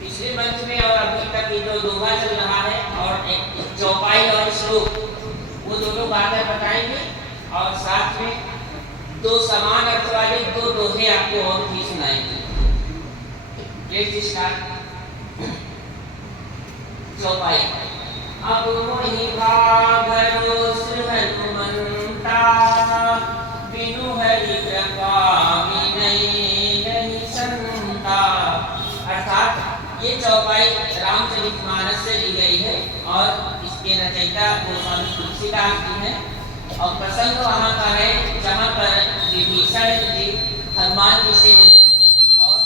पिछले मंच में और अभी तक ये जो दोहा चल रहा है और एक चौपाई और श्लोक, वो दोनों बातें बताएंगे और साथ में दो समान अर्थ वाले दो दोहे आपको और भी सुनाएंगे। Let's start. चौपाई। अब मोहि भागरो हनुमंता, बिनु हरि कृपा नहीं संता। अर्थात ये चौपाई रामचरितमानस से ली गई है और इसके रचयिता गोस्वामी तुलसीदास जी हैं और प्रसंग वहाँ का है जहाँ पर विभीषण जी हनुमान जी से मिलते हैं और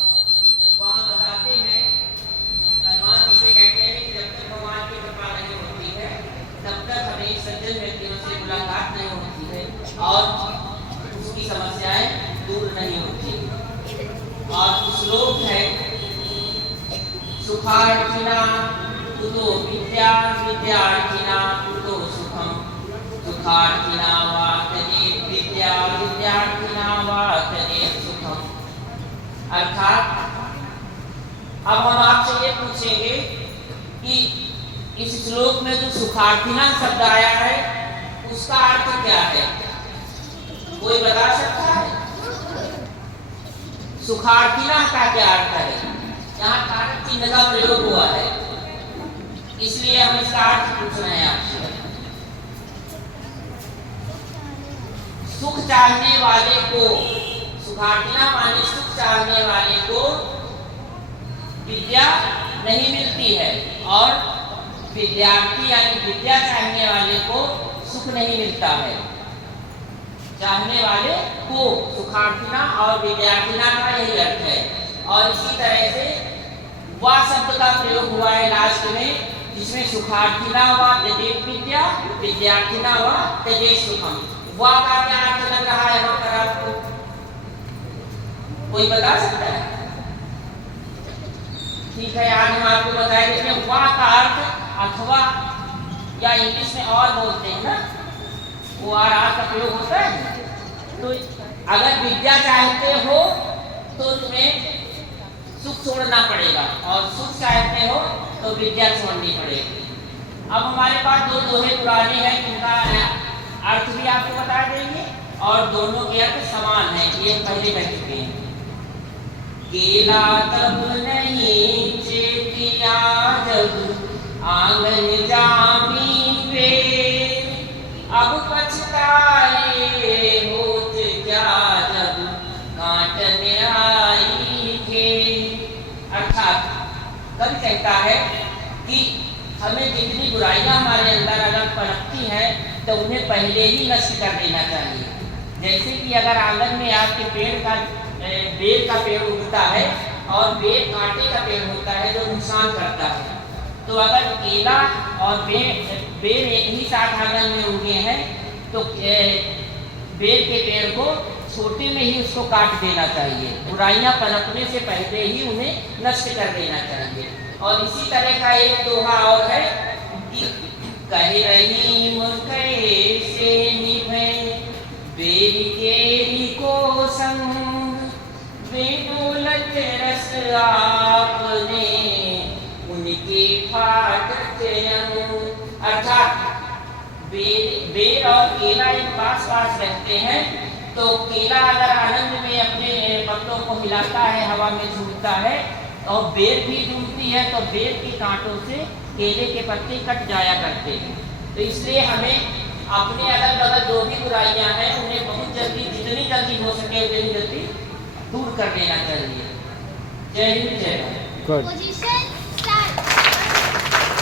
वहाँ बताते हैं, हनुमान जी से कहते हैं कि जब तक भगवान की कृपा नहीं होती है तब तक हमें सज्जन व्यक्तियों से मुलाकात नहीं होती है और उसकी समस्याएं दूर नहीं होती। और श्लोक है, सुखार्थिना कुतो विद्या, विद्यार्थिना कुतो सुखम, सुखार्थिना वा तदेव विद्या, विद्यार्थिना वा तदेव सुखम। अर्थात अब हम आपसे ये पूछेंगे कि इस श्लोक में जो सुखार्थिना शब्द आया है उसका अर्थ क्या है? कोई बता सकता है? सुखार्थिना का क्या अर्थ है? यहाँ कारक चिन्ह का प्रयोग हुआ है, इसलिए हम इसका अर्थ पूछ रहे हैं आपसे। सुख चाहने वाले को, सुखार्थिना माने सुख चाहने वाले को विद्या नहीं मिलती है और विद्यार्थी यानी विद्या चाहने वाले को सुख नहीं मिलता है। चाहने वाले को सुखार्थिना और विद्यार्थिना का यही अर्थ है। और इसी तरह से वा शब्द का प्रयोग हुआ है लास्ट में, जिसमें सुखार्थिना वा तदेव विद्या, विद्यार्थिना वा तदेव सुखम। वा का क्या अर्थ लग रहा है यहाँ पर आपको? कोई बता सकता है? ठीक है, आज हम आपको बताएंगे कि वा का अर्थ अथवा, या इंग्लिश में और बोलते हैं ना, वो आर का प्रयोग होता है। तो अगर विद्या चाहते हो तो तुम्हें सुख छोड़ना पड़ेगा और सुख चाहते हो तो विद्या छोड़नी पड़ेगी। अब हमारे पास दो दोहे पुराने हैं जिनका अर्थ भी आपको बता देंगे और दोनों के अर्थ समान है, ये पहले कह चुके हैं। केला तब नहीं चेतिया जब आंगन जामी पे, अब पछताए होत क्या जब काटने आई थे। अर्थात कवि कहता है कि हमें जितनी बुराइयां हमारे अंदर अगर पनपती हैं तो उन्हें पहले ही नष्ट कर देना चाहिए। जैसे कि अगर आंगन में आपके पेड़ का बेर का पेड़ उगता है और बेर कांटे का पेड़ होता है जो नुकसान करता है, तो अगर केला और बेर एक ही साथ आंगन में उगे हैं तो बेर के पेड़ को छोटे में ही उसको काट देना चाहिए। बुराइयां पनपने से पहले ही उन्हें नष्ट कर देना चाहिए। और इसी तरह का एक दोहा और है कि कह रहीम कैसे निभे बेर केरी को संग, बेदौलत रस आपने उनके फाटक अंग। अर्थात बेर और केला एक पास पास रहते हैं, तो केला अगर आनंद में अपने पत्तों को हिलाता है, हवा में झूलता है, और बेर भी झूलती है, तो बेर के कांटों से केले के पत्ते कट जाया करते हैं। तो इसलिए हमें अपने अगल बगल जो भी बुराइयां हैं उन्हें बहुत जल्दी, जितनी जल्दी हो सके उतनी जल्दी दूर कर देना चाहिए। जय हिंद, जय भारत।